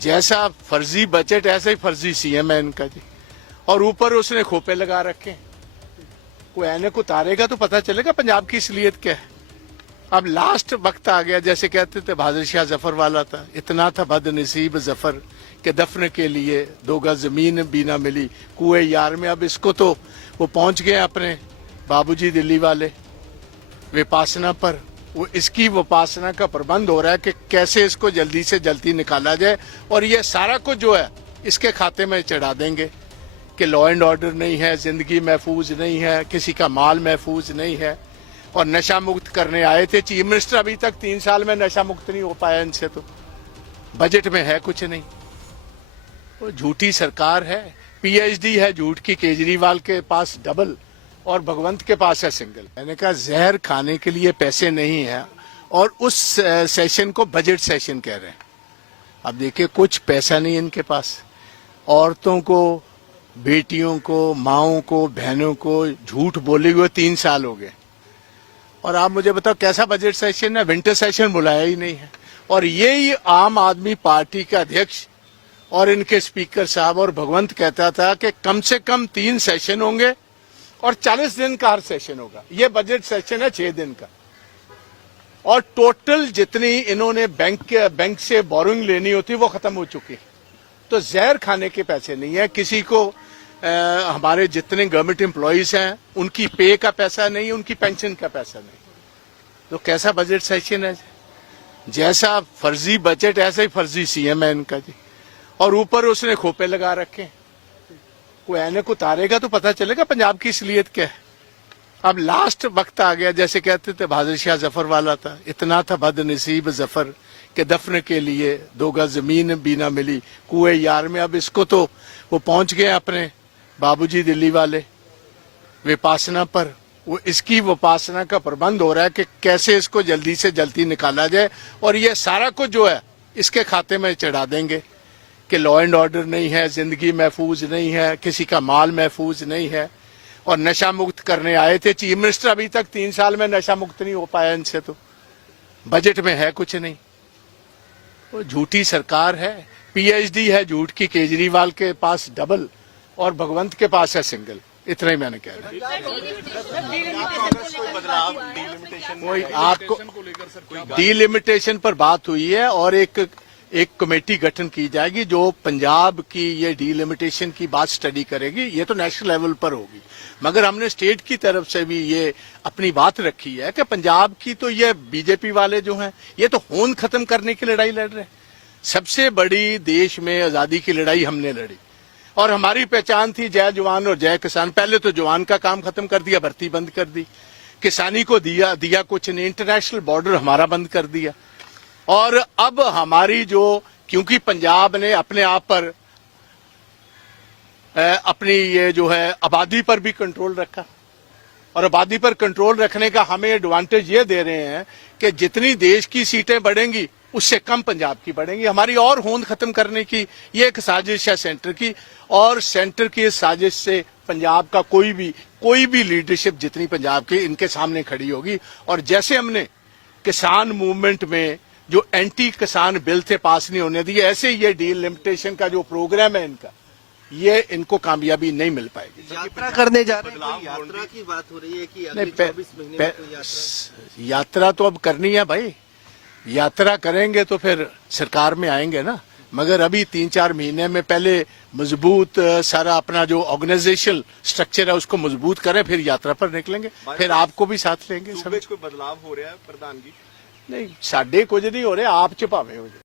जैसा फर्जी बजट ऐसा ही फर्जी सीएम है इनका जी। और ऊपर उसने खोपे लगा रखे। कोई ऐनक उतारेगा तो पता चलेगा पंजाब की असलियत क्या है। अब लास्ट वक्त आ गया, जैसे कहते थे बहादुर शाह जफर वाला था, इतना था बदनसीब जफर के दफन के लिए 2 गज जमीन भी ना मिली कुएं यार में। अब इसको तो वो पहुंच गए अपने बाबूजी दिल्ली वाले विपासना पर। वो इसकी विपासना का प्रबंध हो रहा है कि कैसे इसको जल्दी से जल्दी निकाला जाए और ये सारा कुछ जो है इसके खाते में चढ़ा देंगे कि लॉ एंड ऑर्डर नहीं है, जिंदगी महफूज नहीं है, किसी का माल महफूज नहीं है। और नशा मुक्त करने आए थे चीफ मिनिस्टर, अभी तक 3 साल में नशा मुक्त नहीं हो पाया इनसे। तो बजट में है कुछ नहीं। वो झूठी सरकार है, पीएचडी है झूठ की केजरीवाल के पास डबल और भगवंत के पास है सिंगल। मैंने कहा जहर खाने के लिए पैसे नहीं है और उस सेशन को बजट सेशन कह रहे हैं। अब देखिए कुछ पैसा नहीं इनके पास। औरतों को, बेटियों को, माओं को, बहनों को झूठ बोले हुए 3 साल हो गए। और आप मुझे बताओ कैसा बजट सेशन है? विंटर सेशन बुलाया ही नहीं है। और यही आम आदमी पार्टी के अध्यक्ष और इनके स्पीकर साहब और भगवंत कहता था कि कम से कम 3 सेशन होंगे और 40 दिन का हर सेशन होगा। ये बजट सेशन है 6 दिन का। और टोटल जितनी इन्होंने बैंक से बोरिंग लेनी होती वो खत्म हो चुकी। तो जहर खाने के पैसे नहीं है किसी को। हमारे जितने गवर्नमेंट एम्प्लॉइज हैं उनकी पे का पैसा नहीं, उनकी पेंशन का पैसा नहीं। तो कैसा बजट सेशन है? जैसा फर्जी बजट ऐसा ही फर्जी सीएम है इनका जी। और ऊपर उसने खोपे लगा रखे। कोई ऐनक उतारेगा तो पता चलेगा पंजाब की असलियत क्या है। अब लास्ट वक्त आ गया, जैसे कहते थे बहादुर शाह जफर वाला था, इतना था बदनसीब जफर के दफन के लिए 2 गज जमीन भी ना मिली कुएं यार में। अब इसको तो वो पहुंच गए अपने बाबूजी दिल्ली वाले विपासना पर। वो इसकी विपासना का प्रबंध हो रहा है कि कैसे इसको जल्दी से जल्दी निकाला जाए और ये सारा कुछ जो है इसके खाते में चढ़ा देंगे कि लॉ एंड ऑर्डर नहीं है, जिंदगी महफूज नहीं है, किसी का माल महफूज नहीं है। और नशा मुक्त करने आए थे चीफ मिनिस्टर, अभी तक 3 साल में नशा मुक्त नहीं हो पाया इनसे। तो बजट में है कुछ नहीं। वो झूठी सरकार है, पीएचडी है झूठ की केजरीवाल के पास डबल और भगवंत के पास है सिंगल। इतना ही मैंने कह रहा। कोई आपको डीलिमिटेशन पर बात हुई है और एक कमेटी गठन की जाएगी जो पंजाब की ये डीलिमिटेशन की बात स्टडी करेगी। ये तो नेशनल लेवल पर होगी, मगर हमने स्टेट की तरफ से भी ये अपनी बात रखी है कि पंजाब की तो ये बीजेपी वाले जो हैं ये तो होंद खत्म करने की लड़ाई लड़ रहे हैं। सबसे बड़ी देश में आजादी की लड़ाई हमने लड़ी और हमारी पहचान थी जय जवान और जय किसान। पहले तो जवान का काम खत्म कर दिया, भर्ती बंद कर दी, किसानी को दिया कुछ नहीं, इंटरनेशनल बॉर्डर हमारा बंद कर दिया। और अब हमारी जो, क्योंकि पंजाब ने अपने आप पर अपनी ये जो है आबादी पर भी कंट्रोल रखा और आबादी पर कंट्रोल रखने का हमें एडवांटेज ये दे रहे हैं कि जितनी देश की सीटें बढ़ेंगी उससे कम पंजाब की बढ़ेंगी। हमारी और होंद खत्म करने की ये एक साजिश है सेंटर की। और सेंटर की इस साजिश से पंजाब का कोई भी लीडरशिप जितनी पंजाब की इनके सामने खड़ी होगी। और जैसे हमने किसान मूवमेंट में जो एंटी किसान बिल थे पास नहीं होने दिए, ऐसे ये डीलिमिटेशन का जो प्रोग्राम है इनका, ये इनको कामयाबी नहीं मिल पाएगी। यात्रा करने जा रहे हैं, यात्रा की बात हो रही है कि अगले 24 महीने में तो यात्रा तो अब करनी है भाई। यात्रा करेंगे तो फिर सरकार में आएंगे ना, मगर अभी 3-4 महीने में पहले मजबूत सारा अपना जो ऑर्गेनाइजेशनल स्ट्रक्चर है उसको मजबूत करें, फिर यात्रा पर निकलेंगे, फिर आपको भी साथ लेंगे। सब कोई बदलाव हो रहा है प्रधान जी? नहीं, साडे कुछ नहीं हो रहा, आप च भावे हो जाए।